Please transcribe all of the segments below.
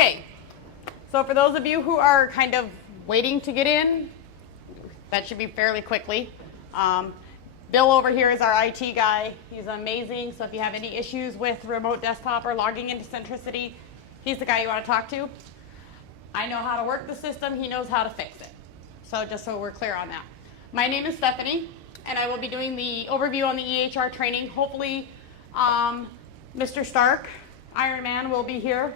Okay, so for those of you who are kind of waiting to get in, that should be fairly quickly. Bill over here is our IT guy. He's amazing, so if you have any issues with remote desktop or logging into Centricity, he's the guy you want to talk to. I know how to work the system, he knows how to fix it. So just so we're clear on that. My name is Stephanie, and I will be doing the overview on the EHR training. Hopefully, Mr. Stark, Iron Man, will be here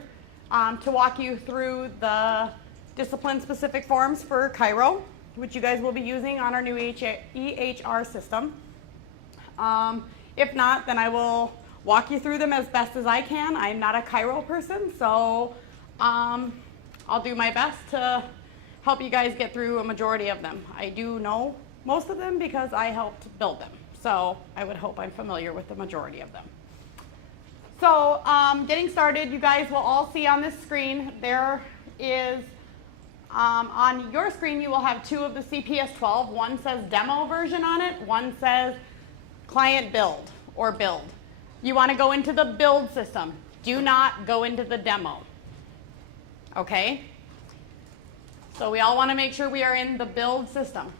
to walk you through the discipline-specific forms for Chiro, which you guys will be using on our new EHR system. If not, then I will walk you through them as best as I can. I'm not a Chiro person, so I'll do my best to help you guys get through a majority of them. I do know most of them because I helped build them, so I would hope I'm familiar with the majority of them. So getting started, you guys will all see on this screen, there is, on your screen you will have two of the CPS-12. One says demo version on it, one says client build or build. You want to go into the build system. Do not go into the demo. Okay? So we all want to make sure we are in the build system.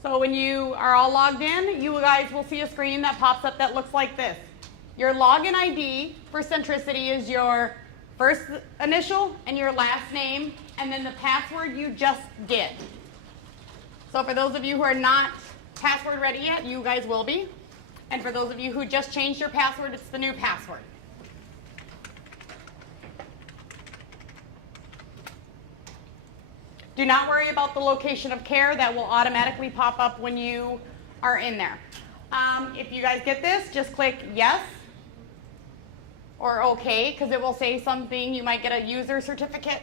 So when you are all logged in, you guys will see a screen that pops up that looks like this. Your login ID for Centricity is your first initial and your last name, and then the password you just did. So for those of you who are not password ready yet, you guys will be. And for those of you who just changed your password, it's the new password. Do not worry about the location of care. That will automatically pop up when you are in there. If you guys get this, just click yes or okay, because it will say something. You might get a user certificate.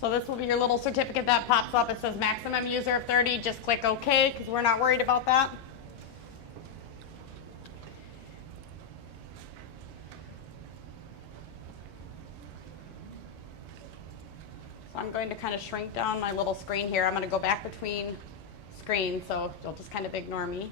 So this will be your little certificate that pops up. It says maximum user of 30. Just click OK because we're not worried about that. So I'm going to kind of shrink down my little screen here. I'm going to go back between screens, so you'll just kind of ignore me.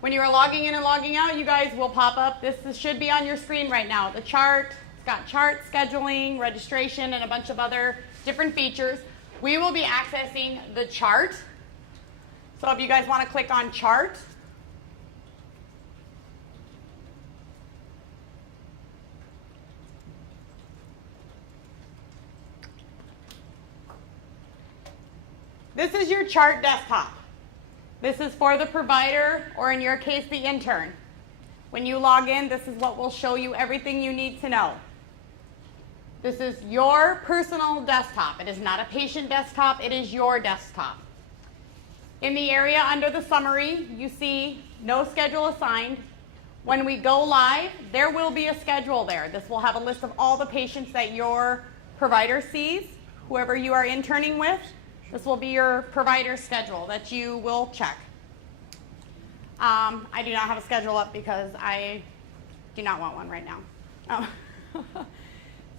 When you are logging in and logging out, you guys will pop up. This should be on your screen right now. The chart. Got chart, scheduling, registration, and a bunch of other different features. We will be accessing the chart. So if you guys want to click on chart, this is your chart desktop. This is for the provider, or in your case, the intern. When you log in, this is what will show you everything you need to know. This is your personal desktop. It is not a patient desktop. It is your desktop. In the area under the summary, you see no schedule assigned. When we go live, there will be a schedule there. This will have a list of all the patients that your provider sees, whoever you are interning with. This will be your provider schedule that you will check. I do not have a schedule up because I do not want one right now.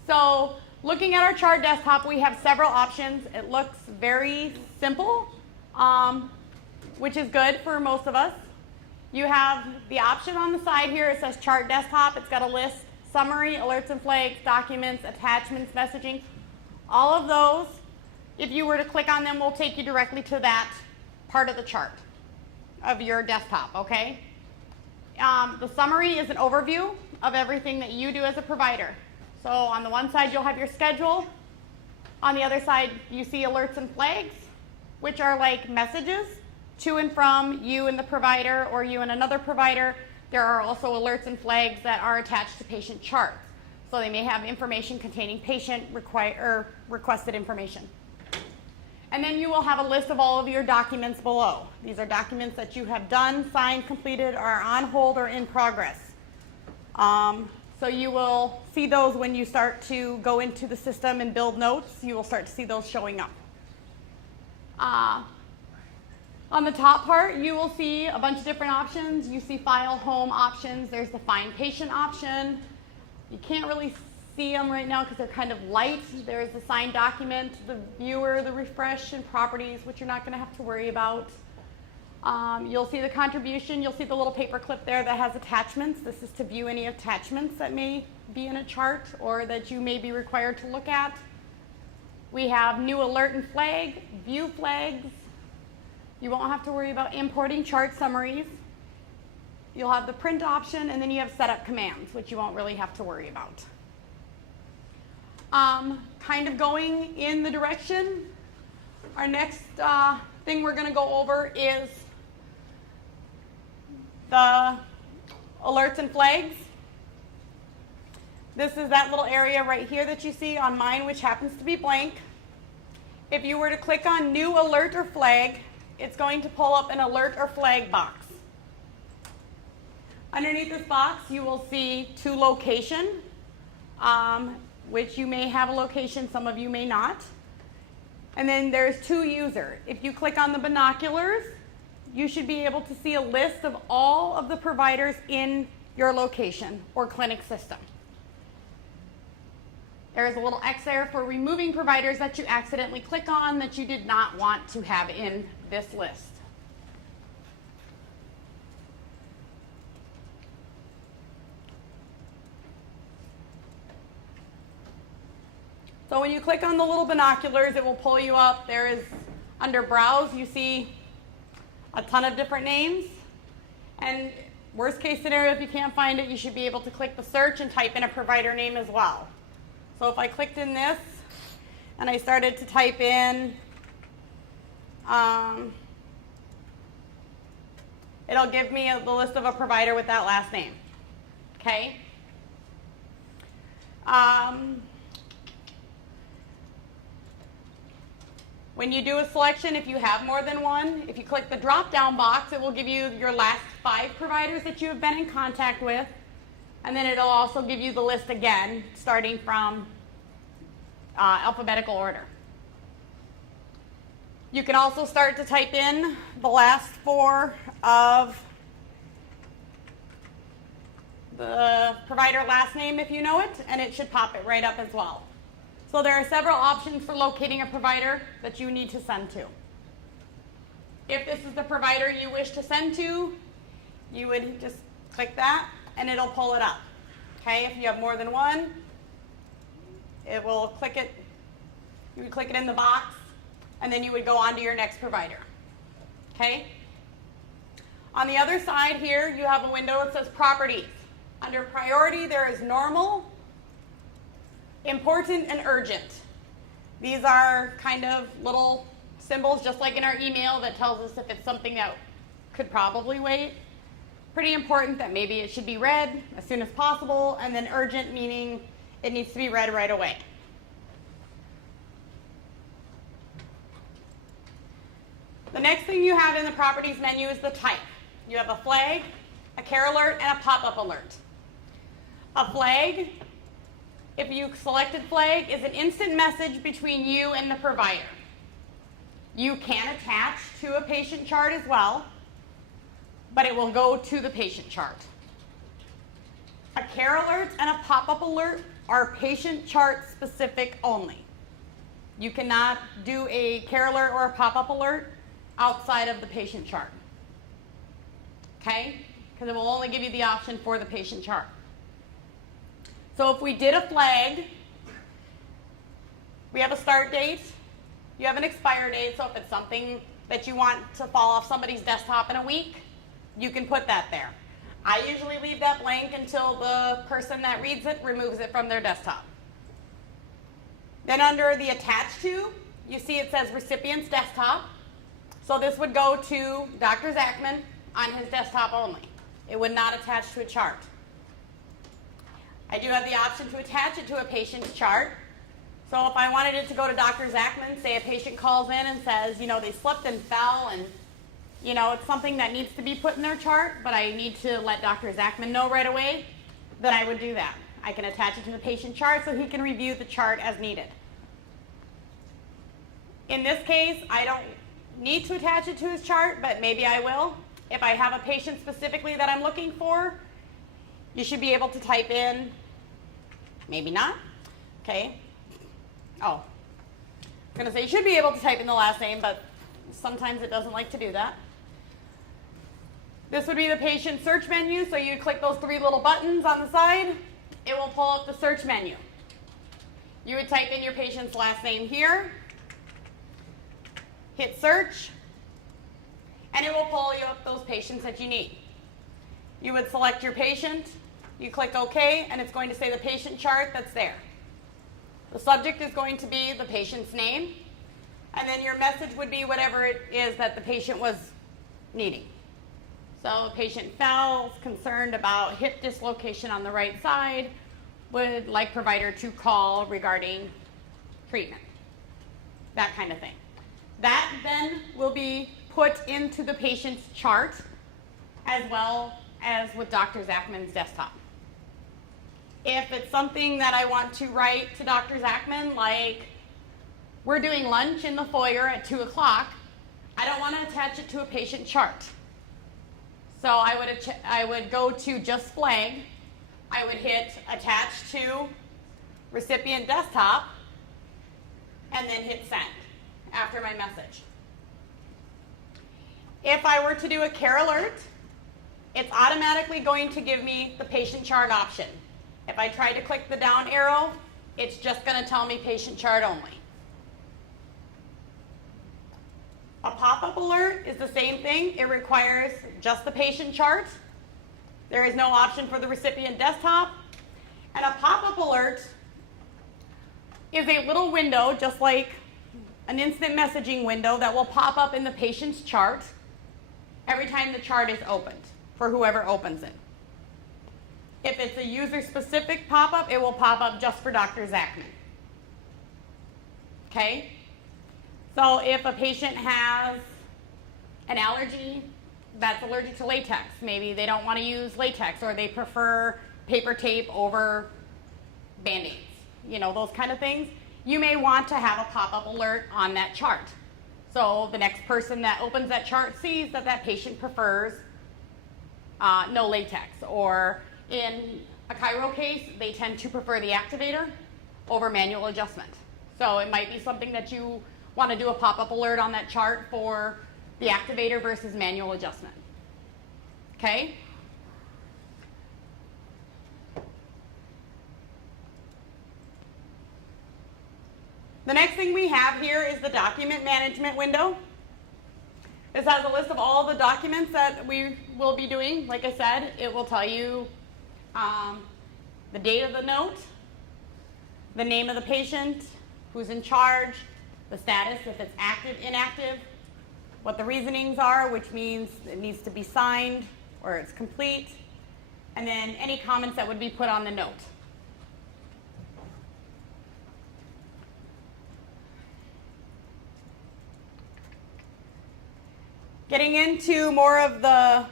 So looking at our chart desktop, we have several options. It looks very simple, which is good for most of us. You have the option on the side here. It says chart desktop. It's got a list, summary, alerts and flags, documents, attachments, messaging. All of those, if you were to click on them, will take you directly to that part of the chart of your desktop, okay? The summary is an overview of everything that you do as a provider. So on the one side, you'll have your schedule. On the other side, you see alerts and flags, which are like messages to and from you and the provider or you and another provider. There are also alerts and flags that are attached to patient charts. So they may have information containing patient requested information. And then you will have a list of all of your documents below. These are documents that you have done, signed, completed, are on hold, or in progress. So you will see those when you start to go into the system and build notes. You will start to see those showing up. On the top part, you will see a bunch of different options. You see file home options. There's the find patient option. You can't really see them right now because they're kind of light. There's the signed document, the viewer, the refresh, and properties, which you're not going to have to worry about. You'll see the contribution. You'll see the little paper clip there that has attachments. This is to view any attachments that may be in a chart or that you may be required to look at. We have new alert and flag, view flags. You won't have to worry about importing chart summaries. You'll have the print option, and then you have setup commands, which you won't really have to worry about. Kind of going in the direction, our next thing we're going to go over is the alerts and flags. This is that little area right here that you see on mine, which happens to be blank. If you were to click on new alert or flag, it's going to pull up an alert or flag box. Underneath this box, you will see to location, which you may have a location, some of you may not. And then there's to user. If you click on the binoculars, you should be able to see a list of all of the providers in your location or clinic system. There is a little X there for removing providers that you accidentally click on that you did not want to have in this list. So when you click on the little binoculars, it will pull you up. There is, under Browse, you see a ton of different names. And worst case scenario, if you can't find it, you should be able to click the search and type in a provider name as well. So if I clicked in this and I started to type in, it'll give me the list of a provider with that last name. Okay? When you do a selection, if you have more than one, if you click the drop-down box, it will give you your last 5 providers that you have been in contact with. And then it'll also give you the list again, starting from alphabetical order. You can also start to type in the last 4 of the provider last name if you know it, and it should pop it right up as well. So there are several options for locating a provider that you need to send to. If this is the provider you wish to send to, you would just click that and it'll pull it up. Okay, if you have more than one, it will click it, you would click it in the box, and then you would go on to your next provider. Okay? On the other side here, you have a window that says Properties. Under Priority, there is Normal, Important, and Urgent. These are kind of little symbols, just like in our email, that tells us if it's something that could probably wait. Pretty important that maybe it should be read as soon as possible, and then urgent meaning it needs to be read right away. The next thing you have in the Properties menu is the type. You have a flag, a care alert, and a pop-up alert. A flag, if you selected flag, is an instant message between you and the provider. You can attach to a patient chart as well, but it will go to the patient chart. A care alert and a pop-up alert are patient chart specific only. You cannot do a care alert or a pop-up alert outside of the patient chart. Okay? Because it will only give you the option for the patient chart. So if we did a flag, we have a start date, you have an expire date, so if it's something that you want to fall off somebody's desktop in a week, you can put that there. I usually leave that blank until the person that reads it removes it from their desktop. Then under the Attached To, you see it says Recipient's Desktop. So this would go to Dr. Zachman on his desktop only. It would not attach to a chart. I do have the option to attach it to a patient's chart. So if I wanted it to go to Dr. Zachman, say a patient calls in and says, you know, they slipped and fell and, you know, it's something that needs to be put in their chart, but I need to let Dr. Zachman know right away, then I would do that. I can attach it to the patient chart so he can review the chart as needed. In this case, I don't need to attach it to his chart, but maybe I will. If I have a patient specifically that I'm looking for, you should be able to type in, maybe not, okay. Oh, I'm gonna say you should be able to type in the last name, but sometimes it doesn't like to do that. This would be the patient search menu, so you click those 3 little buttons on the side. It will pull up the search menu. You would type in your patient's last name here, hit search, and it will pull you up those patients that you need. You would select your patient, you click OK, and it's going to say the patient chart that's there. The subject is going to be the patient's name, and then your message would be whatever it is that the patient was needing. So a patient fell, concerned about hip dislocation on the right side, would like provider to call regarding treatment. That kind of thing. That then will be put into the patient's chart as well as with Dr. Zachman's desktop. If it's something that I want to write to Dr. Zachman, like we're doing lunch in the foyer at 2 o'clock, I don't want to attach it to a patient chart. So I would go to just flag, I would hit attach to recipient desktop, and then hit send after my message. If I were to do a care alert, it's automatically going to give me the patient chart option. If I try to click the down arrow, it's just going to tell me patient chart only. A pop-up alert is the same thing. It requires just the patient chart. There is no option for the recipient desktop. And a pop-up alert is a little window, just like an instant messaging window, that will pop up in the patient's chart every time the chart is opened for whoever opens it. If it's a user-specific pop-up, it will pop up just for Dr. Zachman. Okay? So if a patient has an allergy that's allergic to latex, maybe they don't want to use latex, or they prefer paper tape over Band-Aids, you know, those kind of things, you may want to have a pop-up alert on that chart. So the next person that opens that chart sees that that patient prefers no latex, or in a chiro case, they tend to prefer the activator over manual adjustment. So it might be something that you want to do a pop-up alert on that chart for the activator versus manual adjustment. Okay? The next thing we have here is the document management window. This has a list of all the documents that we will be doing. Like I said, it will tell you the date of the note, the name of the patient, who's in charge, the status, if it's active, inactive, what the reasonings are, which means it needs to be signed or it's complete, and then any comments that would be put on the note. Getting into more of the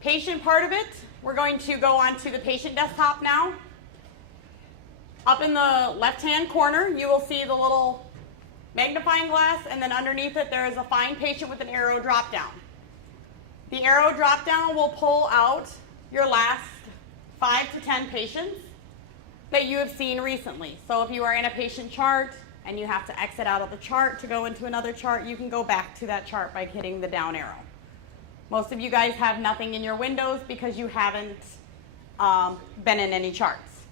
patient part of it, we're going to go on to the patient desktop now. Up in the left-hand corner, you will see the little magnifying glass, and then underneath it there is a find patient with an arrow drop down. The arrow drop down will pull out your last 5 to 10 patients that you have seen recently. So if you are in a patient chart and you have to exit out of the chart to go into another chart, you can go back to that chart by hitting the down arrow. Most of you guys have nothing in your windows because you haven't been in any charts.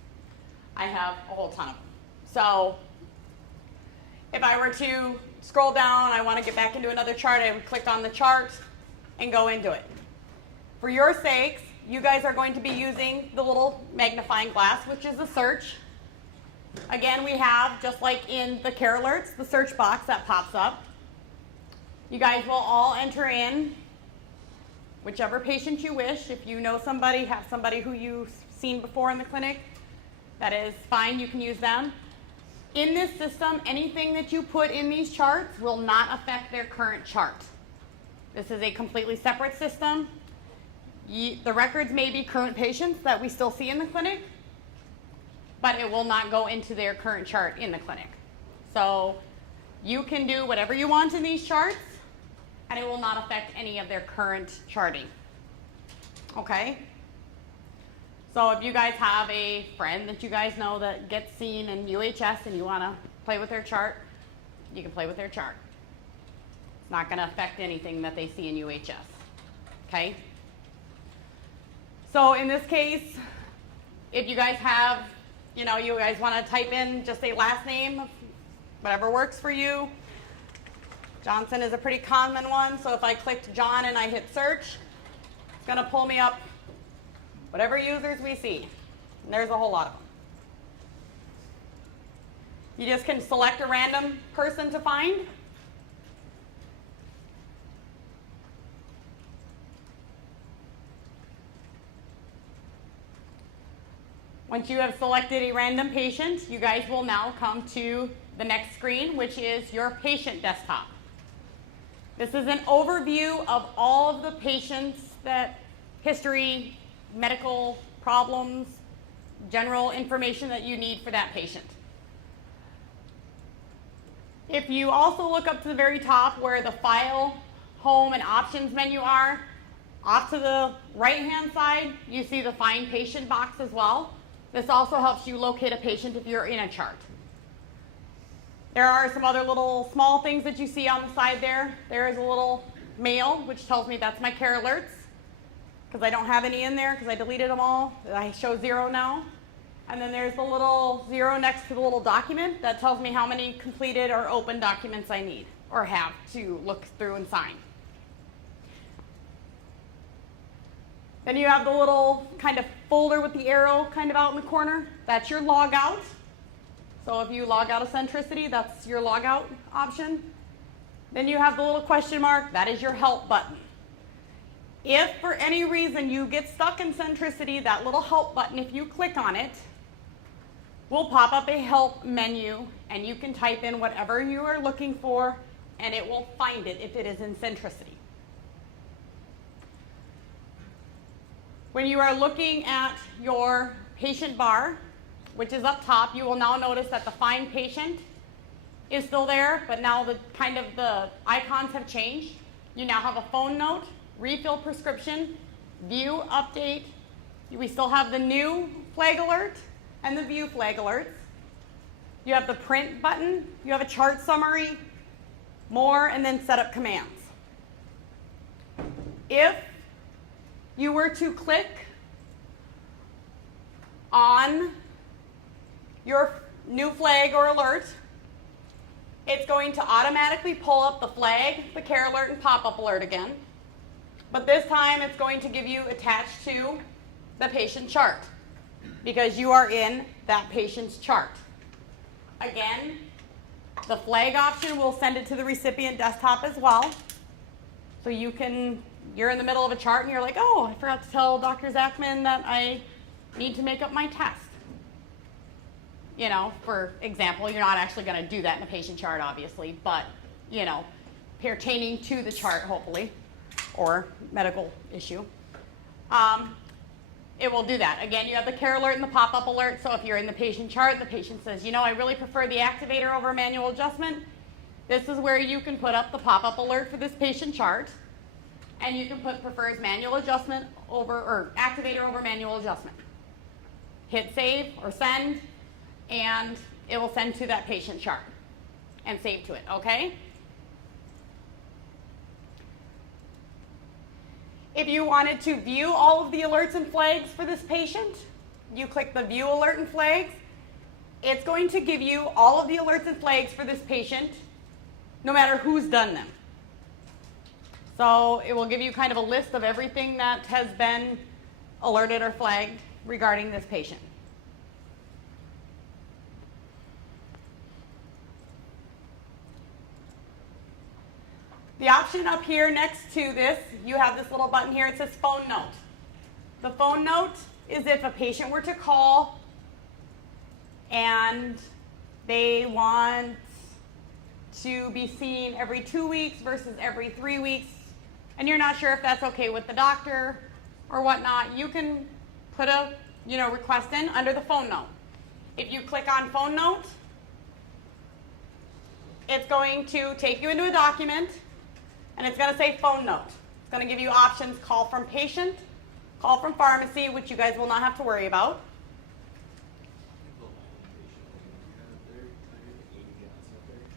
I have a whole ton of them. So if I were to scroll down, I want to get back into another chart, I would click on the chart and go into it. For your sakes, you guys are going to be using the little magnifying glass, which is a search. Again, we have, just like in the care alerts, the search box that pops up. You guys will all enter in whichever patient you wish. If you know somebody, have somebody who you've seen before in the clinic, that is fine, you can use them. In this system, anything that you put in these charts will not affect their current chart. This is a completely separate system. The records may be current patients that we still see in the clinic, but it will not go into their current chart in the clinic. So you can do whatever you want in these charts. and it will not affect any of their current charting. Okay? So if you guys have a friend that you guys know that gets seen in UHS and you want to play with their chart, you can play with their chart. It's not going to affect anything that they see in UHS. Okay? So in this case, if you guys have, you guys want to type in just a last name, whatever works for you. Johnson is a pretty common one, so if I clicked John and I hit search, it's going to pull me up whatever users we see. And there's a whole lot of them. You just can select a random person to find. Once you have selected a random patient, you guys will now come to the next screen, which is your patient desktop. This is an overview of all of the patients that history, medical problems, general information that you need for that patient. If you also look up to the very top where the File, Home, and Options menu are, off to the right-hand side, you see the Find Patient box as well. This also helps you locate a patient if you're in a chart. There are some other little small things that you see on the side there. There is a little mail, which tells me that's my care alerts, because I don't have any in there because I deleted them all. I show 0 now. And then there's the little 0 next to the little document that tells me how many completed or open documents I need or have to look through and sign. Then you have the little kind of folder with the arrow kind of out in the corner. That's your log out. So if you log out of Centricity, that's your log out option. Then you have the little question mark. That is your help button. If for any reason you get stuck in Centricity, that little help button, if you click on it, will pop up a help menu, and you can type in whatever you are looking for, and it will find it if it is in Centricity. When you are looking at your patient bar, which is up top, you will now notice that the Find Patient is still there, but now the icons have changed. You now have a phone note, refill prescription, view update. We still have the new flag alert and the view flag alerts. You have the print button, you have a chart summary, more, and then setup commands. If you were to click on your new flag or alert, it's going to automatically pull up the flag, the care alert, and pop-up alert again. But this time it's going to give you attached to the patient chart because you are in that patient's chart. Again, the flag option will send it to the recipient desktop as well. So you're in the middle of a chart and you're like, oh, I forgot to tell Dr. Zachman that I need to make up my test. For example, you're not actually going to do that in a patient chart, obviously, but, pertaining to the chart, hopefully, or medical issue, it will do that. Again, you have the care alert and the pop-up alert, so if you're in the patient chart, the patient says, I really prefer the activator over manual adjustment, this is where you can put up the pop-up alert for this patient chart, and you can put prefers manual adjustment or activator over manual adjustment. Hit save or send, and it will send to that patient chart and save to it, okay? If you wanted to view all of the alerts and flags for this patient, you click the View Alert and Flags. It's going to give you all of the alerts and flags for this patient, no matter who's done them. So it will give you kind of a list of everything that has been alerted or flagged regarding this patient. The option up here next to this, you have this little button here, it says Phone Note. The phone note is if a patient were to call and they want to be seen every 2 weeks versus every 3 weeks, and you're not sure if that's okay with the doctor or whatnot, you can put a request in under the phone note. If you click on Phone Note, it's going to take you into a document. And it's going to say phone note. It's going to give you options: call from patient, call from pharmacy, which you guys will not have to worry about.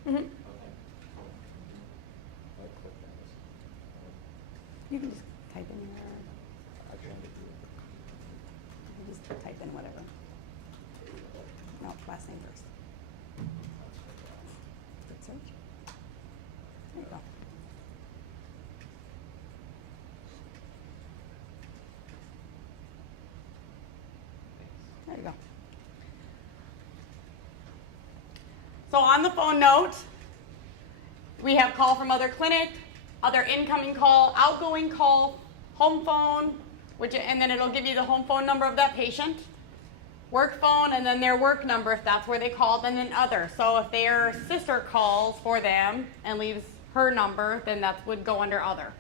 Mm-hmm. You can just type in your, you just type in whatever. No, last name first. Good search. There you go. There you go. So on the phone note, we have call from other clinic, other incoming call, outgoing call, home phone, and then it'll give you the home phone number of that patient, work phone, and then their work number if that's where they called, and then other. So if their sister calls for them and leaves her number, then that would go under other.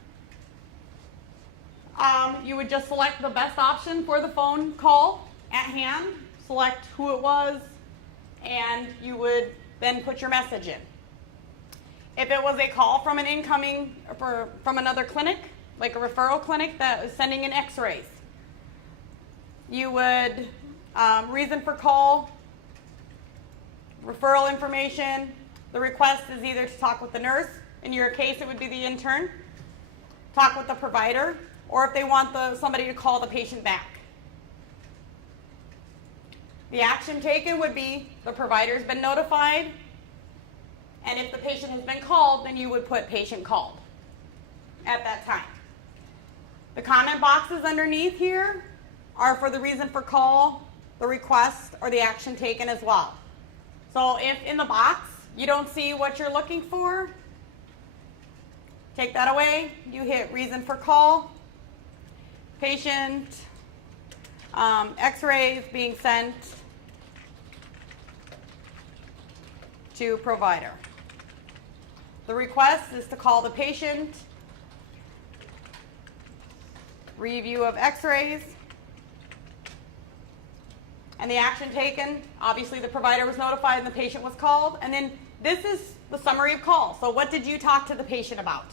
You would just select the best option for the phone call at hand, select who it was, and you would then put your message in. If it was a call from an incoming, from another clinic, like a referral clinic that was sending in x-rays, you would, reason for call, referral information. The request is either to talk with the nurse, in your case it would be the intern, talk with the provider, or if they want somebody to call the patient back. The action taken would be the provider's been notified, and if the patient has been called, then you would put patient called at that time. The comment boxes underneath here are for the reason for call, the request, or the action taken as well. So if in the box you don't see what you're looking for, take that away. You hit reason for call, patient, x-rays being sent to provider. The request is to call the patient, review of x-rays, and the action taken. Obviously the provider was notified and the patient was called, and then this is the summary of call. So what did you talk to the patient about?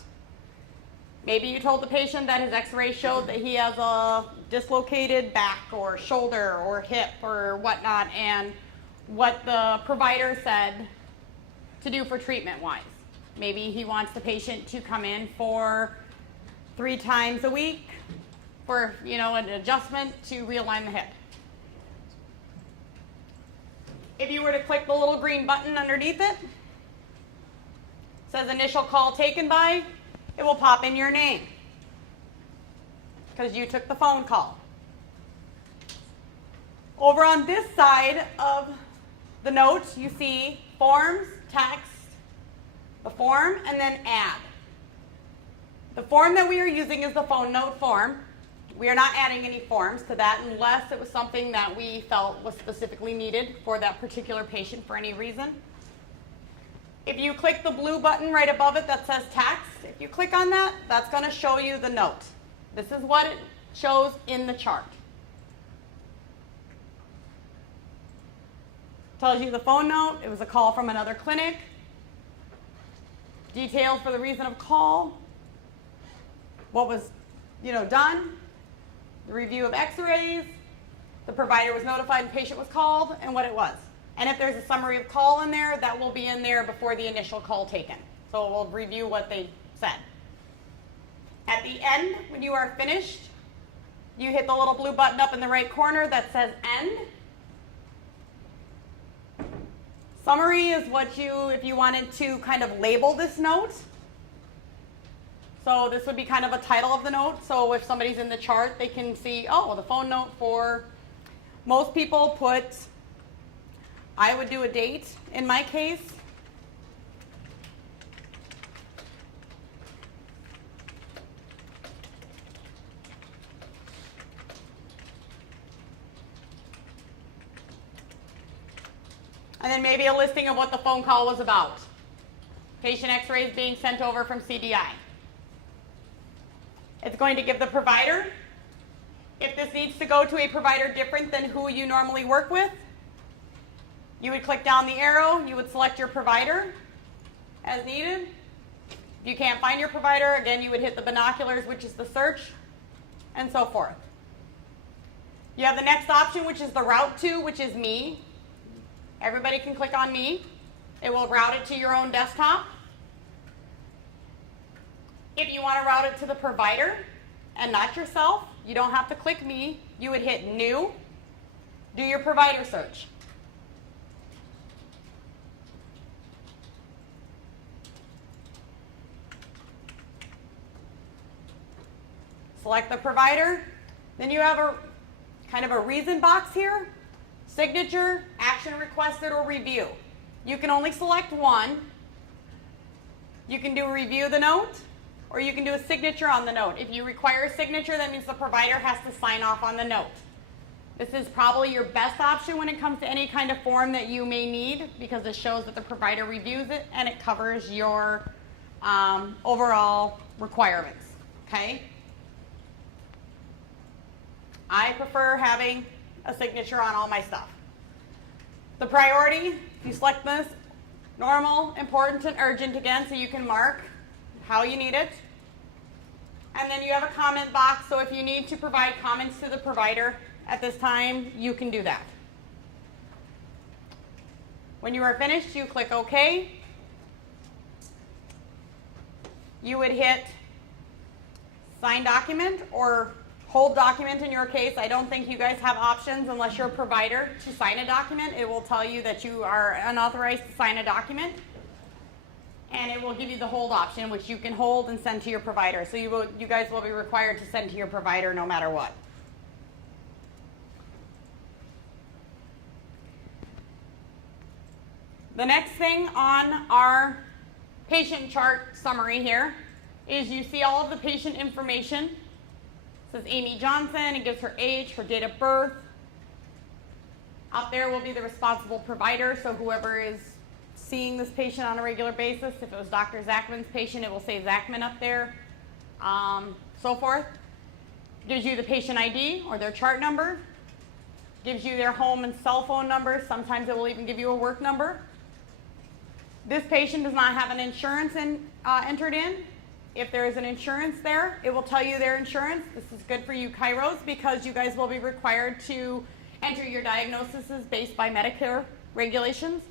Maybe you told the patient that his x-ray showed that he has a dislocated back or shoulder or hip or whatnot, and what the provider said to do for treatment-wise. Maybe he wants the patient to come in for 3 times a week for, an adjustment to realign the hip. If you were to click the little green button underneath it, says initial call taken by, it will pop in your name because you took the phone call. Over on this side of the note, you see forms, text, the form, and then add. The form that we are using is the phone note form. We are not adding any forms to that unless it was something that we felt was specifically needed for that particular patient for any reason. If you click the blue button right above it that says text, if you click on that, that's going to show you the note. This is what it shows in the chart. Tells you the phone note, it was a call from another clinic, details for the reason of call, what was done, the review of x-rays, the provider was notified and patient was called, and what it was. And if there's a summary of call in there, that will be in there before the initial call taken. So we'll review what they said. At the end, when you are finished, you hit the little blue button up in the right corner that says end. Summary is if you wanted to kind of label this note. So this would be kind of a title of the note. So if somebody's in the chart, they can see, the phone note for, most people put, I would do a date in my case. And then maybe a listing of what the phone call was about. Patient x-rays being sent over from CDI. It's going to give the provider, if this needs to go to a provider different than who you normally work with, you would click down the arrow, you would select your provider as needed, If you can't find your provider, again, you would hit the binoculars, which is the search, and so forth. You have the next option, which is the route to, which is me. Everybody can click on me. It will route it to your own desktop. If you want to route it to the provider and not yourself, you don't have to click me. You would hit new, do your provider search. Select the provider. Then you have a kind of a reason box here. Signature, action requested, or review. You can only select one. You can do review the note, or you can do a signature on the note. If you require a signature, that means the provider has to sign off on the note. This is probably your best option when it comes to any kind of form that you may need, because it shows that the provider reviews it and it covers your overall requirements. Okay? I prefer having a signature on all my stuff. The priority, if you select this, normal, important, and urgent again, so you can mark how you need it. And then you have a comment box, so if you need to provide comments to the provider at this time, you can do that. When you are finished, you click OK. You would hit sign document or hold document in your case. I don't think you guys have options unless you're a provider to sign a document. It will tell you that you are unauthorized to sign a document. And it will give you the hold option, which you can hold and send to your provider. So you guys will be required to send to your provider no matter what. The next thing on our patient chart summary here is you see all of the patient information. It says Amy Johnson. It gives her age, her date of birth. Up there will be the responsible provider, so whoever is seeing this patient on a regular basis. If it was Dr. Zachman's patient, it will say Zachman up there, so forth. Gives you the patient ID or their chart number. Gives you their home and cell phone number. Sometimes it will even give you a work number. This patient does not have an insurance entered in. If there is an insurance there, it will tell you their insurance. This is good for you chiros because you guys will be required to enter your diagnoses based by Medicare regulations.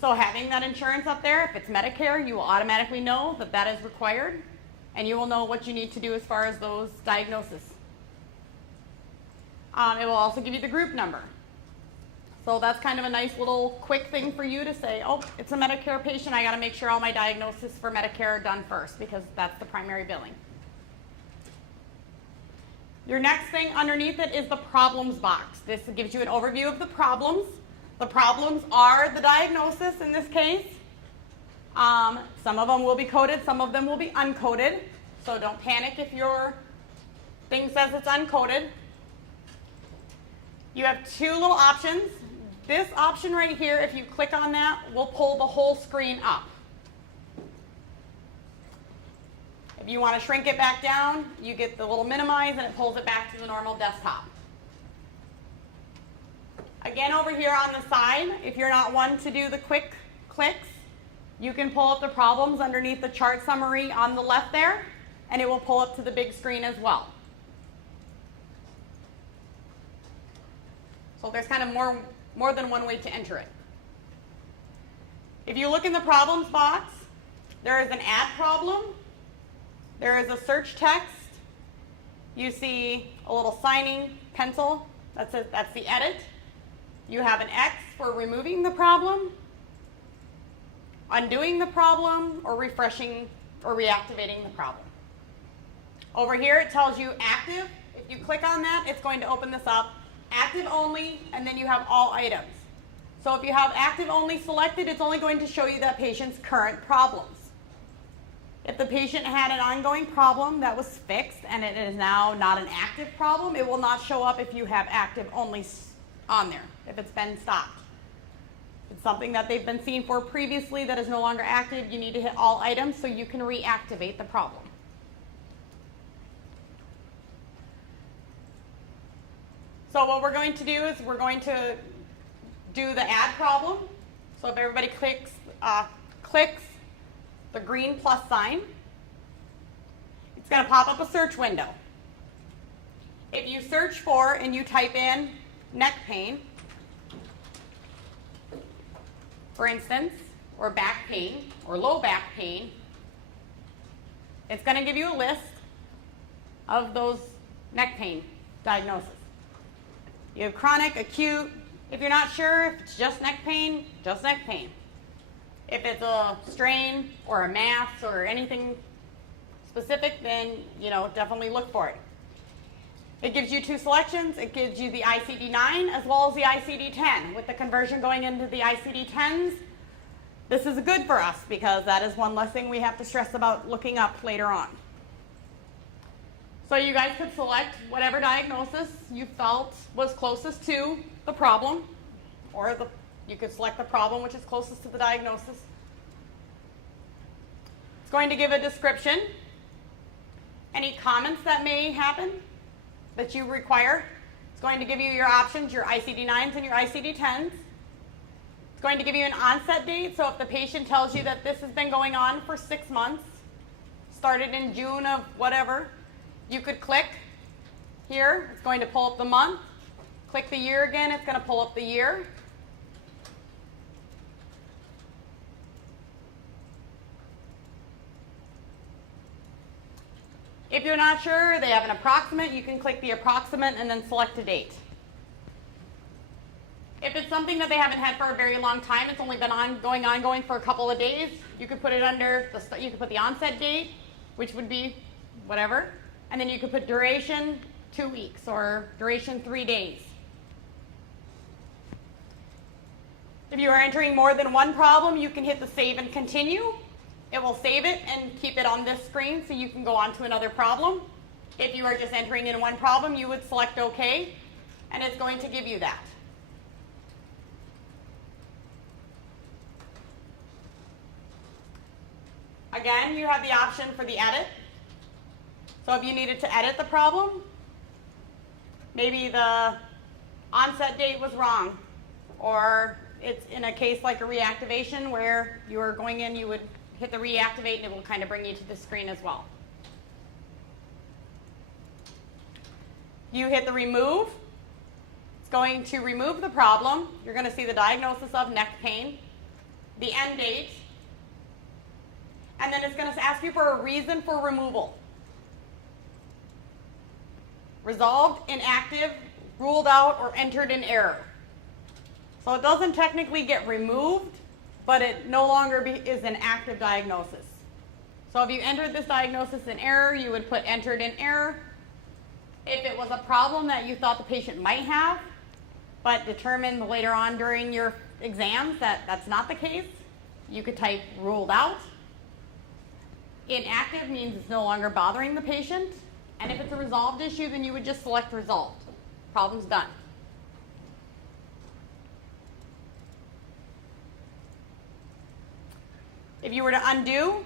So having that insurance up there, if it's Medicare, you will automatically know that that is required, and you will know what you need to do as far as those diagnoses. It will also give you the group number. So that's kind of a nice little quick thing for you to say, oh, it's a Medicare patient, I got to make sure all my diagnoses for Medicare are done first because that's the primary billing. Your next thing underneath it is the problems box. This gives you an overview of the problems. The problems are the diagnosis in this case. Some of them will be coded, some of them will be uncoded. So don't panic if your thing says it's uncoded. You have two little options. This option right here, if you click on that, will pull the whole screen up. If you want to shrink it back down, you get the little minimize and it pulls it back to the normal desktop. Again, over here on the side, if you're not one to do the quick clicks, you can pull up the problems underneath the chart summary on the left there, and it will pull up to the big screen as well. So there's kind of more than one way to enter it. If you look in the problems box, there is an add problem. There is a search text. You see a little signing pencil that says that's the edit. You have an X for removing the problem, undoing the problem, or refreshing or reactivating the problem. Over here it tells you active. If you click on that, it's going to open this up. Active only, and then you have all items. So if you have active only selected, it's only going to show you that patient's current problems. If the patient had an ongoing problem that was fixed and it is now not an active problem, it will not show up if you have active only on there, if it's been stopped. If it's something that they've been seen for previously that is no longer active, you need to hit all items so you can reactivate the problem. So what we're going to do is we're going to do the add problem. So if everybody clicks the green plus sign. It's going to pop up a search window. If you search for and you type in neck pain, for instance, or back pain, or low back pain, it's going to give you a list of those neck pain diagnoses. You have chronic, acute. If you're not sure if it's just neck pain, just neck pain. If it's a strain or a mass or anything specific, then definitely look for it. It gives you two selections. It gives you the ICD-9 as well as the ICD-10. With the conversion going into the ICD-10s, this is good for us because that is one less thing we have to stress about looking up later on. So you guys could select whatever diagnosis you felt was closest to the problem, or you could select the problem which is closest to the diagnosis. It's going to give a description, any comments that may happen that you require. It's going to give you your options, your ICD-9s and your ICD-10s. It's going to give you an onset date, so if the patient tells you that this has been going on for 6 months, started in June of whatever, you could click here. It's going to pull up the month. Click the year again. It's going to pull up the year. If you're not sure, they have an approximate. You can click the approximate and then select a date. If it's something that they haven't had for a very long time, it's only been ongoing for a couple of days, you could put it under you could put the onset date, which would be whatever. And then you could put duration 2 weeks or duration 3 days. If you are entering more than one problem, you can hit the save and continue. It will save it and keep it on this screen so you can go on to another problem. If you are just entering in one problem, you would select OK, and it's going to give you that. Again, you have the option for the edit. So if you needed to edit the problem, maybe the onset date was wrong, or it's in a case like a reactivation where you are going in, you would hit the reactivate and it will kind of bring you to the screen as well. You hit the remove. It's going to remove the problem. You're going to see the diagnosis of neck pain, the end date, and then it's going to ask you for a reason for removal. Resolved, inactive, ruled out, or entered in error. So it doesn't technically get removed, but it no longer is an active diagnosis. So if you entered this diagnosis in error, you would put entered in error. If it was a problem that you thought the patient might have, but determined later on during your exams that that's not the case, you could type ruled out. Inactive means it's no longer bothering the patient. And if it's a resolved issue, then you would just select resolved. Problem's done. If you were to undo,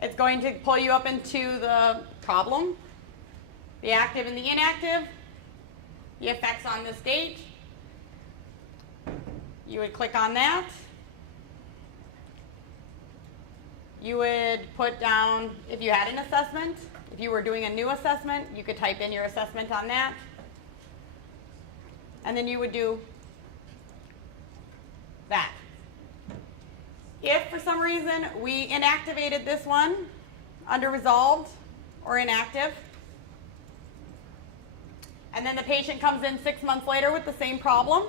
it's going to pull you up into the problem, the active and the inactive, the effects on this date. You would click on that. You would put down, if you had an assessment, if you were doing a new assessment, you could type in your assessment on that. And then you would do that. If for some reason we inactivated this one under resolved or inactive, and then the patient comes in 6 months later with the same problem,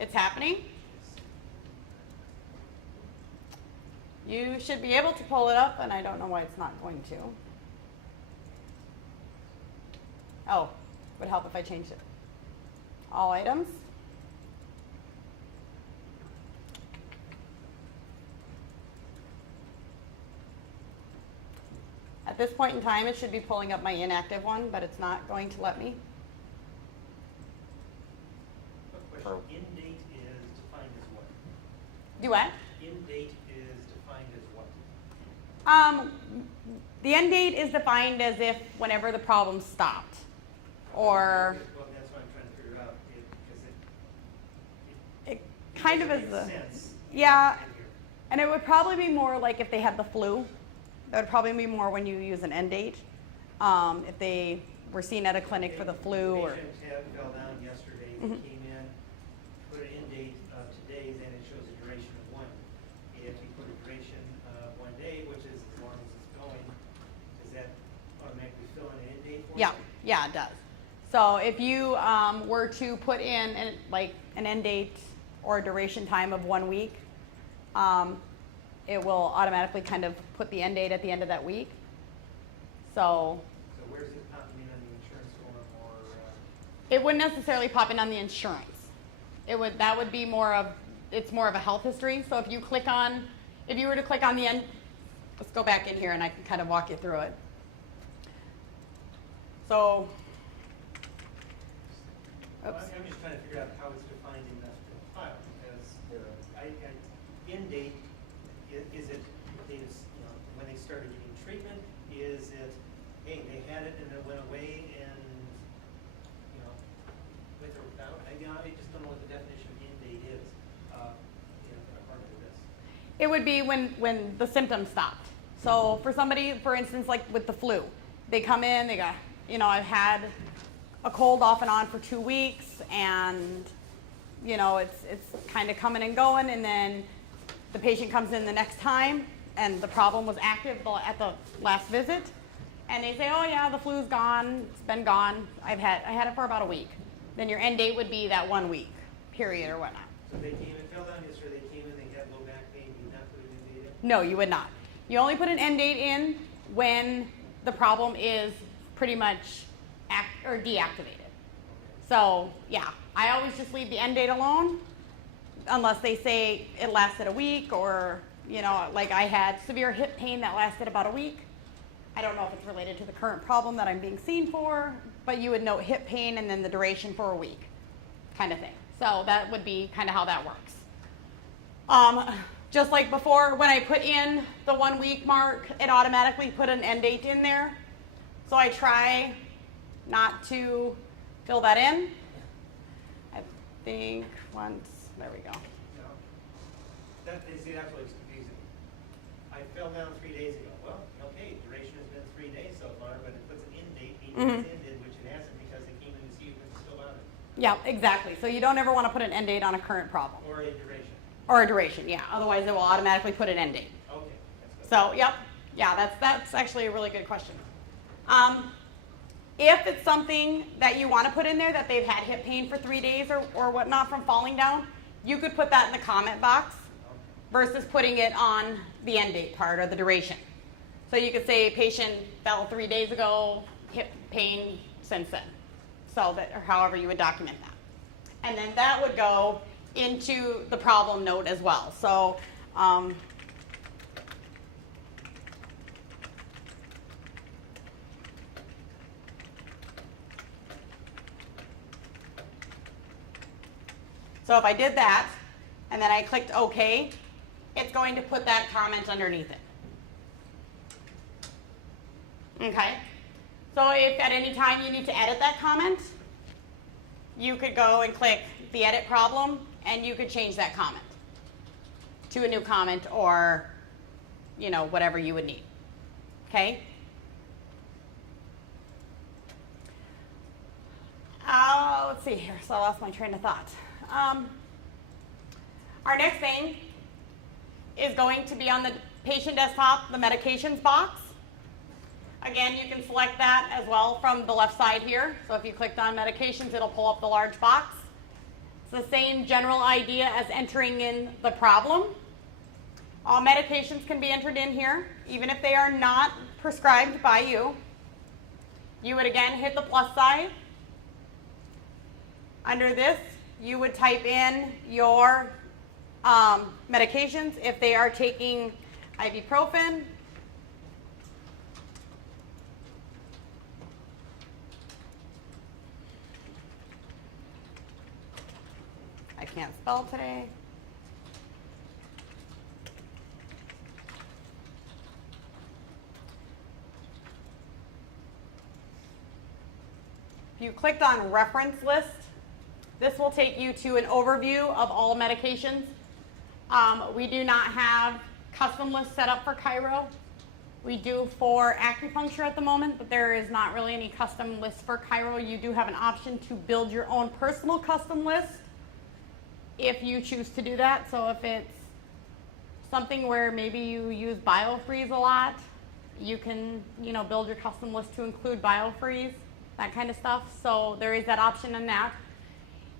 it's happening. You should be able to pull it up, and I don't know why it's not going to. Oh, it would help if I changed it. All items. At this point in time, it should be pulling up my inactive one, but it's not going to let me. A question. In date is defined as what? Do what? In date is defined as what? The end date is defined as if whenever the problem stopped, or Well, that's what I'm trying to figure out, because it kind of is the sense yeah. in here. And it would probably be more like if they had the flu. That would probably be more when you use an end date. If they were seen at a clinic for the flu or. Patient fell down yesterday, they came in, put an end date of today, then it shows a duration of 1. If you put a duration of 1 day, which is as long as it's going, does that automatically fill in an end date for you? Yeah, it does. So if you were to put in like an end date or a duration time of 1 week, it will automatically kind of put the end date at the end of that week. So where's it popping in on the insurance form or? it wouldn't necessarily pop in on the insurance. That would be more of a health history. So if you were to click on the end, let's go back in here and I can kind of walk you through it. So, I'm just trying to figure out how it's defined in the file, because end date, is it, when they started getting treatment, is it, hey, they had it and it went away and, with or without? I just don't know what the definition of end date is, according to this. it would be when the symptoms stopped. So for somebody, for instance, like with the flu, they come in, they go, I've had a cold off and on for 2 weeks, and it's kind of coming and going, and then the patient comes in the next time and the problem was active at the last visit, and they say, oh yeah, the flu's gone, it's been gone, I had it for about a week. Then your end date would be that 1 week period or whatnot. So they came and fell down yesterday, they came in, they had low back pain, you would not put an end date in? No, you would not. You only put an end date in when the problem is pretty much deactivated. So yeah, I always just leave the end date alone unless they say it lasted a week, or like I had severe hip pain that lasted about a week. I don't know if it's related to the current problem that I'm being seen for, but you would note hip pain and then the duration for a week kind of thing. So that would be kind of how that works. Just like before, when I put in the 1 week mark, it automatically put an end date in there. So I try not to fill that in. I think once, there we go. No. That's what it's confusing. I fell down 3 days ago. Well, okay, duration has been 3 days so far, but it puts an end date, meaning it's ended, which it hasn't because they came in to see if it's still on it. Yeah, exactly. So you don't ever want to put an end date on a current problem. Or a duration. Or a duration, yeah. Otherwise it will automatically put an end date. Okay, that's good. So, yep. Yeah, that's actually a really good question. If it's something that you want to put in there that they've had hip pain for 3 days or whatnot from falling down, you could put that in the comment box versus putting it on the end date part or the duration. So you could say patient fell 3 days ago, hip pain since then. So that, or however you would document that. And then that would go into the problem note as well. So, so if I did that, and then I clicked OK, it's going to put that comment underneath it. Okay? So if at any time you need to edit that comment, you could go and click the edit problem, and you could change that comment to a new comment or, whatever you would need. Okay? Let's see here. So I lost my train of thought. Our next thing is going to be on the patient desktop, the medications box. Again, you can select that as well from the left side here. So if you clicked on medications, it'll pull up the large box. It's the same general idea as entering in the problem. All medications can be entered in here, even if they are not prescribed by you. You would again hit the plus sign. Under this, you would type in your medications. If they are taking ibuprofen, I can't spell today. If you clicked on reference list, this will take you to an overview of all medications. We do not have custom lists set up for chiro. We do for acupuncture at the moment, but there is not really any custom list for chiro. You do have an option to build your own personal custom list if you choose to do that. So if it's something where maybe you use biofreeze a lot, you can, build your custom list to include biofreeze, that kind of stuff. So there is that option in that.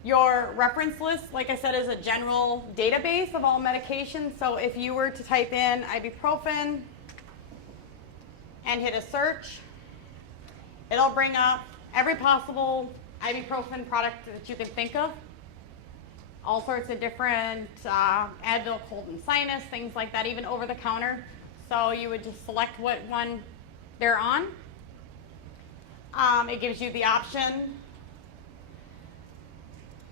Your reference list, like I said, is a general database of all medications. So if you were to type in ibuprofen and hit a search, it'll bring up every possible ibuprofen product that you can think of. All sorts of different Advil, cold and sinus, things like that, even over the counter. So you would just select what one they're on. It gives you the option.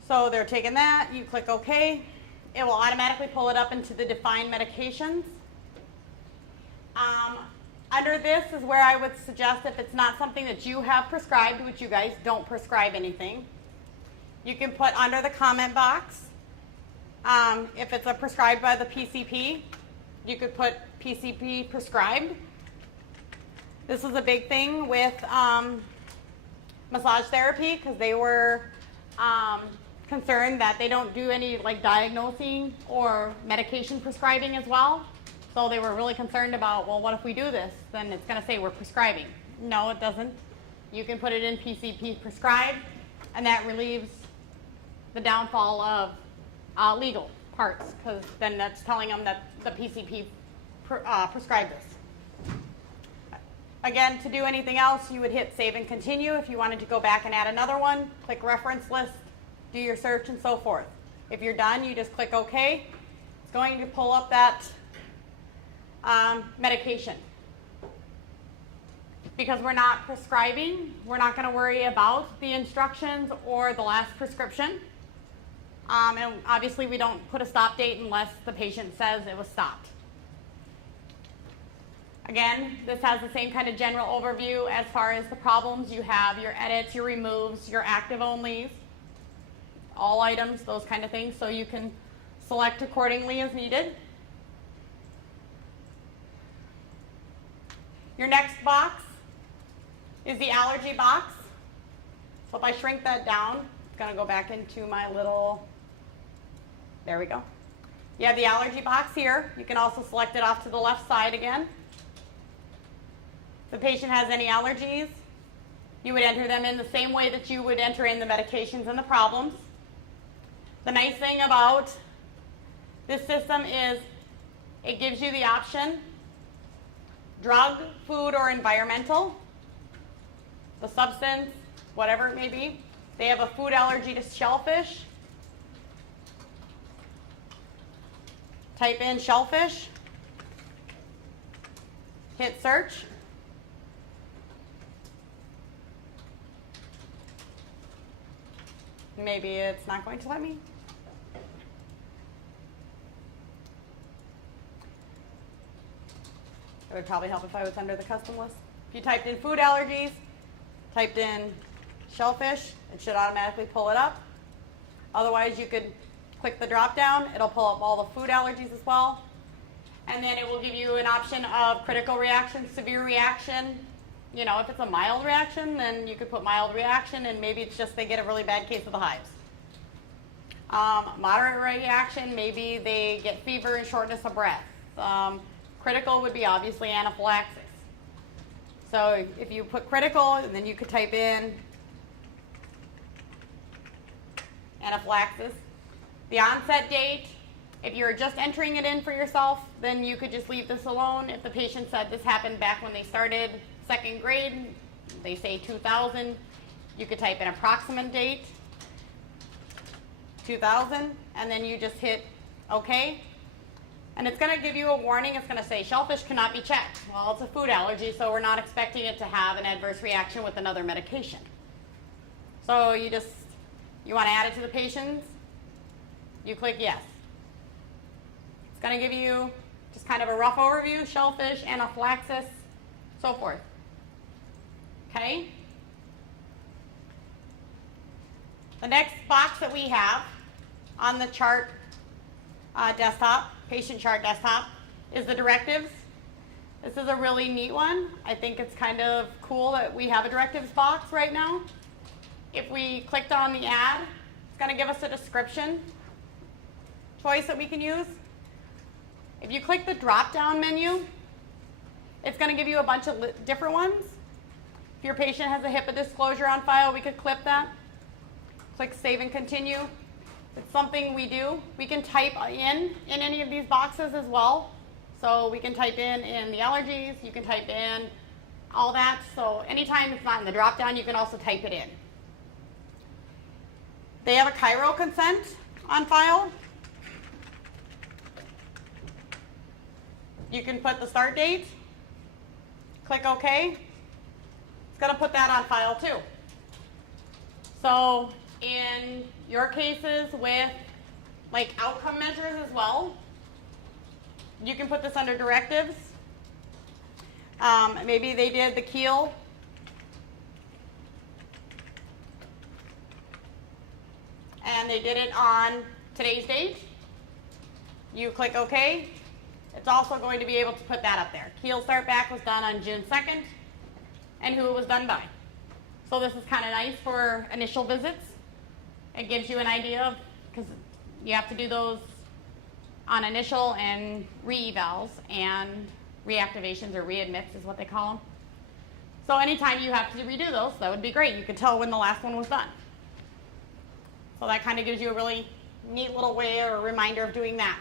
So they're taking that, you click OK. It will automatically pull it up into the defined medications. Under this is where I would suggest, if it's not something that you have prescribed, which you guys don't prescribe anything, you can put under the comment box, if it's a prescribed by the PCP, you could put PCP prescribed. This was a big thing with massage therapy, because they were concerned that they don't do any diagnosing or medication prescribing as well. So they were really concerned about, well, what if we do this? Then it's going to say we're prescribing. No, it doesn't. You can put it in PCP prescribed, and that relieves the downfall of legal parts, because then that's telling them that the PCP prescribed this. Again, to do anything else, you would hit save and continue. If you wanted to go back and add another one, click reference list, do your search, and so forth. If you're done, you just click OK. It's going to pull up that medication. Because we're not prescribing, we're not going to worry about the instructions or the last prescription. And obviously we don't put a stop date unless the patient says it was stopped. Again, this has the same kind of general overview as far as the problems. You have your edits, your removes, your active onlys, all items, those kind of things. So you can select accordingly as needed. Your next box is the allergy box. So if I shrink that down, it's going to go back into my little, there we go. You have the allergy box here. You can also select it off to the left side again. If the patient has any allergies, you would enter them in the same way that you would enter in the medications and the problems. The nice thing about this system is it gives you the option: drug, food, or environmental, the substance, whatever it may be. They have a food allergy to shellfish. Type in shellfish, hit search. Maybe it's not going to let me. It would probably help if I was under the custom list. If you typed in food allergies, typed in shellfish, it should automatically pull it up. Otherwise, you could click the drop down. It'll pull up all the food allergies as well. And then it will give you an option of critical reaction, severe reaction. If it's a mild reaction, then you could put mild reaction, and maybe it's just they get a really bad case of the hives. Moderate reaction, maybe they get fever and shortness of breath. Critical would be obviously anaphylaxis. So if you put critical, and then you could type in anaphylaxis. The onset date, if you're just entering it in for yourself, then you could just leave this alone. If the patient said this happened back when they started second grade, they say 2000, you could type in approximate date, 2000, and then you just hit OK. And it's going to give you a warning. It's going to say shellfish cannot be checked. Well, it's a food allergy, so we're not expecting it to have an adverse reaction with another medication. So you want to add it to the patients, you click yes. It's going to give you just kind of a rough overview: shellfish, anaphylaxis, so forth. Okay? The next box that we have on the chart desktop, patient chart desktop, is the directives. This is a really neat one. I think it's kind of cool that we have a directives box right now. If we clicked on the ad, it's going to give us a description choice that we can use. If you click the drop-down menu, it's going to give you a bunch of different ones. If your patient has a HIPAA disclosure on file, we could clip that. Click Save and Continue. It's something we do. We can type in any of these boxes as well. So we can type in the allergies, you can type in all that. So anytime it's not in the drop-down, you can also type it in. They have a Chiro consent on file. You can put the start date, click OK. It's going to put that on file too. So in your cases with like outcome measures as well, you can put this under directives. Maybe they did the keel. And they did it on today's date. You click OK. It's also going to be able to put that up there. Keel start back was done on June 2nd and who it was done by. So this is kind of nice for initial visits. It gives you an idea of, because you have to do those on initial and re-evals and reactivations or readmits is what they call them. So anytime you have to redo those, that would be great. You could tell when the last one was done. So that kind of gives you a really neat little way or a reminder of doing that.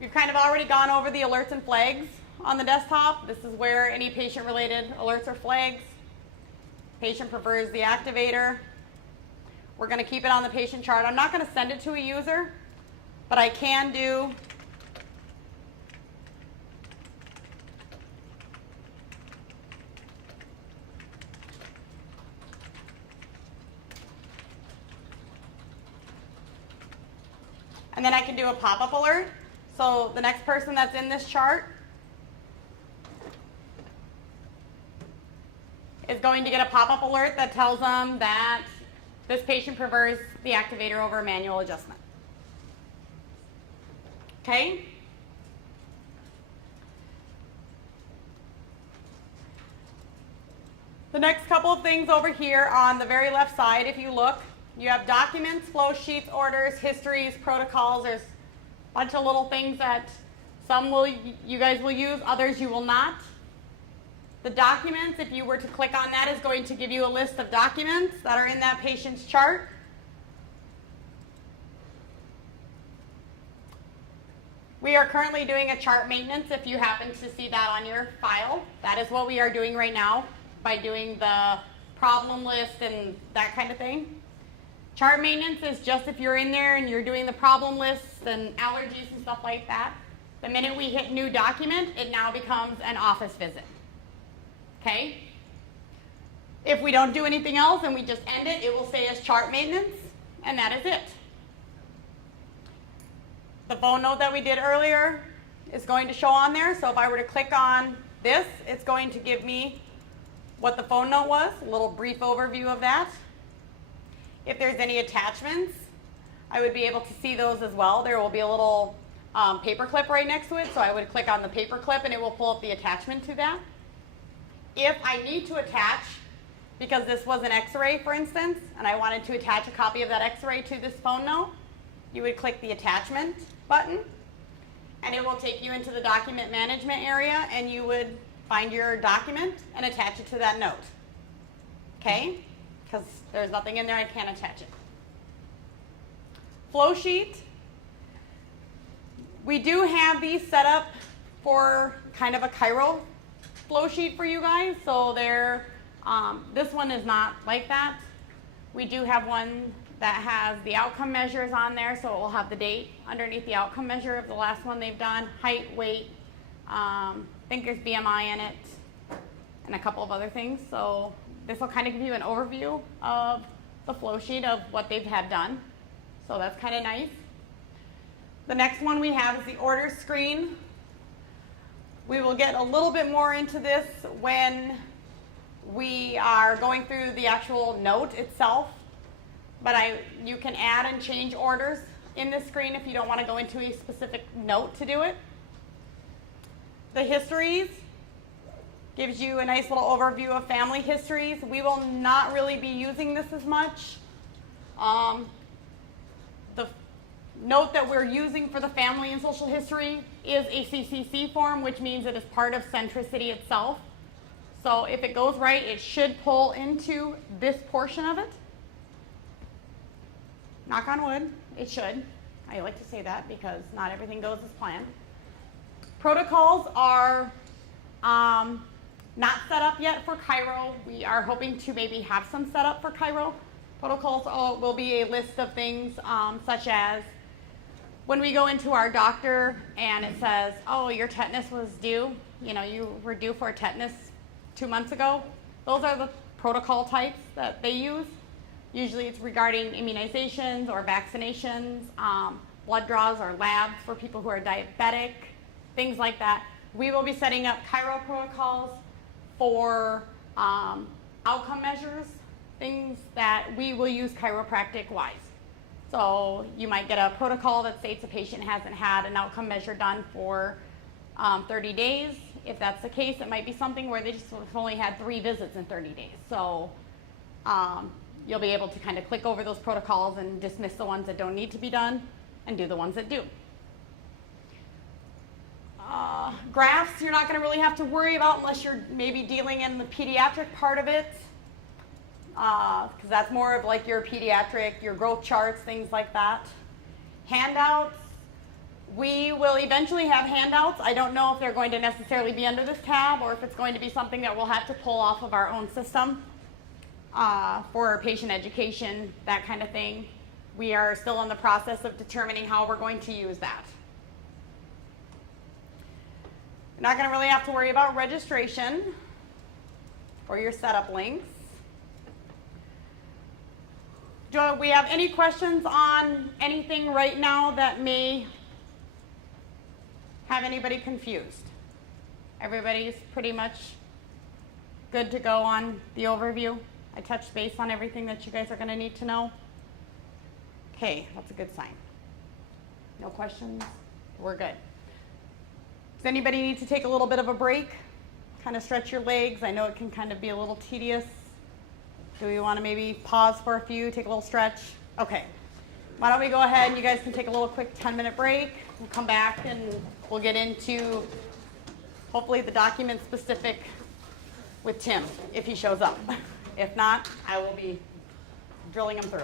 We've kind of already gone over the alerts and flags on the desktop. This is where any patient-related alerts or flags. Patient prefers the activator. We're going to keep it on the patient chart. I'm not going to send it to a user, but I can do and then I can do a pop-up alert. So the next person that's in this chart is going to get a pop-up alert that tells them that this patient prefers the activator over a manual adjustment. Okay? The next couple of things over here on the very left side, if you look, you have documents, flow sheets, orders, histories, protocols. There's a bunch of little things that you guys will use, others you will not. The documents, if you were to click on that, is going to give you a list of documents that are in that patient's chart. We are currently doing a chart maintenance if you happen to see that on your file. That is what we are doing right now by doing the problem list and that kind of thing. Chart maintenance is just if you're in there and you're doing the problem lists and allergies and stuff like that. The minute we hit new document, it now becomes an office visit. Okay? If we don't do anything else and we just end it, it will say as chart maintenance, and that is it. The phone note that we did earlier is going to show on there, so if I were to click on this, it's going to give me what the phone note was, a little brief overview of that. If there's any attachments, I would be able to see those as well. There will be a little paper clip right next to it, so I would click on the paper clip and it will pull up the attachment to that. If I need to attach, because this was an x-ray, for instance, and I wanted to attach a copy of that x-ray to this phone note, you would click the attachment button, and it will take you into the document management area, and you would find your document and attach it to that note. Okay? Because there's nothing in there, I can't attach it. Flow sheet. We do have these set up for kind of a Chiro flow sheet for you guys, so this one is not like that. We do have one that has the outcome measures on there, so it will have the date underneath the outcome measure of the last one they've done, height, weight, I think there's BMI in it, and a couple of other things. So this will kind of give you an overview of the flow sheet of what they've had done. So that's kind of nice. The next one we have is the order screen. We will get a little bit more into this when we are going through the actual note itself. but you can add and change orders in this screen if you don't want to go into a specific note to do it. The histories gives you a nice little overview of family histories. We will not really be using this as much. The note that we're using for the family and social history is a CCC form, which means it is part of Centricity itself. So if it goes right, it should pull into this portion of it. Knock on wood, it should. I like to say that because not everything goes as planned. Protocols are not set up yet for Cairo. We are hoping to maybe have some set up for Cairo. Protocols will be a list of things such as when we go into our doctor and it says, oh, your tetanus was due, you were due for a tetanus 2 months ago. Those are the protocol types that they use. Usually it's regarding immunizations or vaccinations, blood draws or labs for people who are diabetic, things like that. We will be setting up Cairo protocols for outcome measures, things that we will use chiropractic-wise. So you might get a protocol that states a patient hasn't had an outcome measure done for 30 days. If that's the case, it might be something where they just sort of only had 3 visits in 30 days. So you'll be able to kind of click over those protocols and dismiss the ones that don't need to be done and do the ones that do. Graphs, you're not going to really have to worry about unless you're maybe dealing in the pediatric part of it, because that's more of like your pediatric, your growth charts, things like that. Handouts, we will eventually have handouts. I don't know if they're going to necessarily be under this tab or if it's going to be something that we'll have to pull off of our own system for patient education, that kind of thing. We are still in the process of determining how we're going to use that. You're not going to really have to worry about registration or your setup links. Do we have any questions on anything right now that may have anybody confused? Everybody's pretty much good to go on the overview. I touched base on everything that you guys are going to need to know. Okay, that's a good sign. No questions? We're good. Does anybody need to take a little bit of a break? Kind of stretch your legs? I know it can kind of be a little tedious. Do we want to maybe pause for a few, take a little stretch? Okay. Why don't we go ahead and you guys can take a little quick 10-minute break. We'll come back and we'll get into hopefully the document specific with Tim if he shows up. If not, I will be drilling him through.